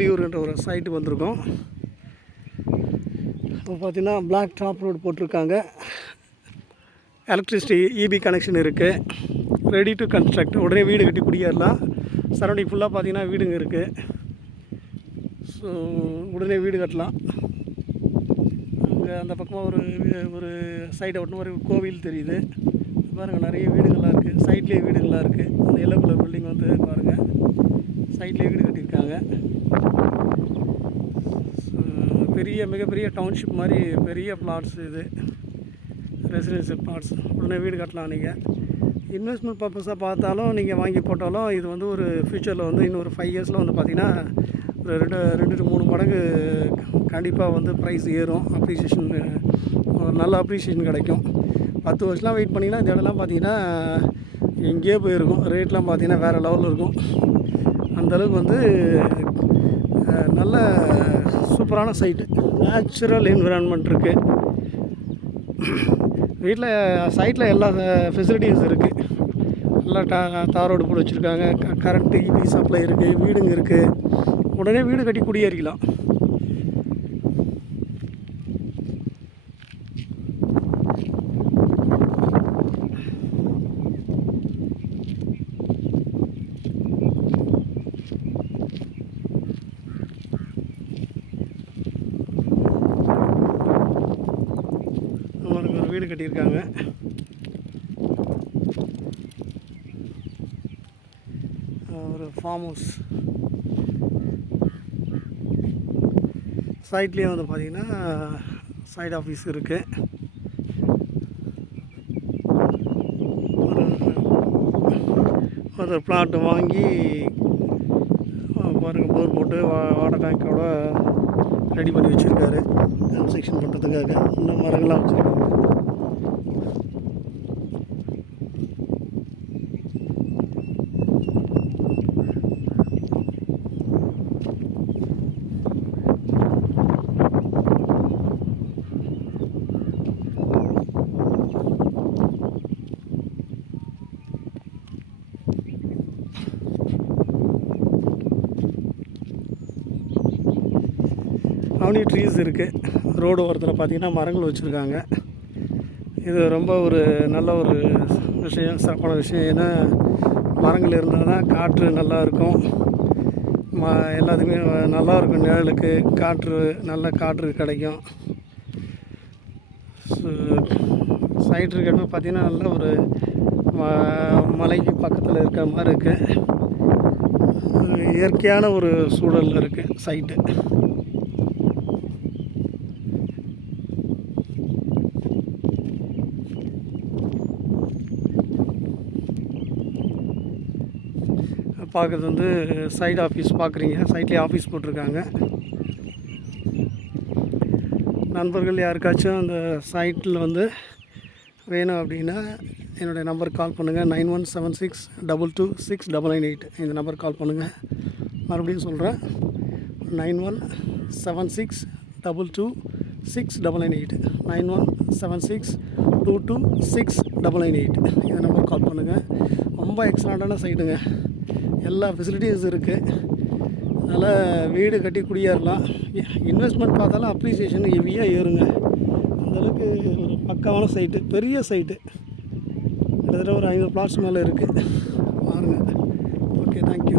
பொலியூர்ன்ற ஒரு சைட்டுக்கு வந்திருக்கோம். இப்போ பார்த்தீங்கன்னா பிளாக் டாப் ரோடு போட்டிருக்காங்க. எலக்ட்ரிசிட்டி இபி கனெக்ஷன் இருக்குது. Ready to construct. உடனே வீடு கட்டி குடியேறலாம். சரௌண்டிங் ஃபுல்லாக பார்த்தீங்கன்னா வீடுங்க இருக்குது. ஸோ உடனே வீடு கட்டலாம். அங்கே அந்த பக்கமாக ஒரு சைடை ஒட்டின மாதிரி ஒரு கோவில் தெரியுது பாருங்கள். நிறைய வீடுகள்லாம் இருக்குது. சைட்லேயே வீடுகள்லாம் இருக்குது. அந்த எல்லோ கலர் பில்டிங் வந்து பாருங்கள், சைட்லேயே வீடு கட்டியிருக்காங்க. மிகப்பெரிய டவுன்ஷிப் மாதிரி பெரிய பிளாட்ஸ் இது, ரெசிடென்ஷியல் பிளாட்ஸ். உடனே வீடு கட்டலாம். நீங்கள் இன்வெஸ்ட்மெண்ட் பர்பஸாக பார்த்தாலும் நீங்கள் வாங்கி போட்டாலும் இது வந்து ஒரு ஃப்யூச்சரில் வந்து இன்னொரு 5 இயர்ஸில் வந்து பார்த்திங்கன்னா ஒரு 2 to 3 மடங்கு கண்டிப்பாக வந்து ப்ரைஸ் ஏறும். அப்ரிசியேஷன், ஒரு நல்ல அப்ரிசியேஷன் கிடைக்கும். 10 வருஷம்லாம் வெயிட் பண்ணிங்கன்னா இந்த இடம்லாம் பார்த்திங்கன்னா எங்கேயோ போயிருக்கும். ரேட்லாம் பார்த்திங்கன்னா வேறு லெவலில் இருக்கும். அந்தளவுக்கு வந்து நல்ல சூப்பரான சைட்டு. நேச்சுரல் என்விரான்மெண்ட் இருக்குது. சைட்டில் எல்லா ஃபெசிலிட்டிஸ் இருக்குது. நல்லா தார் ரோடு போட்டு வச்சுருக்காங்க. கரண்ட்டு இபி சப்ளை இருக்குது. வீடுங்க இருக்குது. உடனே வீடு கட்டி குடியேறிக்கலாம். வீடு கட்டியிருக்காங்க. ஒரு ஃபார்ம் ஹவுஸ். சைட்லேயே வந்து பார்த்திங்கன்னா சைட் ஆஃபீஸ் இருக்குது. ஒரு பிளாட் வாங்கி பாருங்கள், போர் போட்டு வாட்டர் டேங்கோட ரெடி பண்ணி வச்சுருக்காரு கன்ஸ்ட்ரக்ஷன் பண்ணுறதுக்காக. இன்னும் மரங்கள்லாம் வச்சுருக்காங்க. அவனி ட்ரீஸ் இருக்குது. ரோடு ஓரத்தில் பார்த்திங்கன்னா மரங்கள் வச்சுருக்காங்க. இது ரொம்ப ஒரு நல்ல ஒரு விஷயம், சிறப்பான விஷயம். ஏன்னா மரங்கள் இருந்தால் தான் காற்று நல்லா இருக்கும். எல்லாத்துக்குமே நல்லாயிருக்கும். நிழலுக்கு நல்ல காற்று கிடைக்கும். சைட் இருக்கிறது பார்த்திங்கன்னா நல்ல ஒரு மலைக்கு பக்கத்தில் இருக்கிற மாதிரி இருக்குது. இயற்கையான ஒரு சூழலில் இருக்குது சைட்டு. பார்க்குறது வந்து சைட் ஆஃபீஸ் பார்க்குறீங்க. சைட்லேயே ஆஃபீஸ் போட்டிருக்காங்க. நண்பர்கள் யாருக்காச்சும் அந்த சைட்டில் வந்து வேணும் அப்படின்னா என்னுடைய நம்பருக்கு கால் பண்ணுங்கள். 9176226998 இந்த நம்பருக்கு கால் பண்ணுங்கள். மறுபடியும் சொல்கிறேன், 9176226998 9176226998 இந்த நம்பருக்கு கால் பண்ணுங்கள். ரொம்ப எக்ஸலண்ட்டான சைட்டுங்க. எல்லா ஃபெசிலிட்டிஸ் இருக்குது. அதனால் வீடு கட்டி குடியேறலாம். இன்வெஸ்ட்மெண்ட் பார்த்தாலும் அப்ரிசியேஷன் ஹெவியாக ஏறுங்க. அந்தளவுக்கு ஒரு பக்காவான சைட்டு, பெரிய சைட்டு. கிட்டத்தட்ட ஒரு 500 பிளாட்ஸ் மேலே இருக்குது பாருங்கள். Okay, thank you.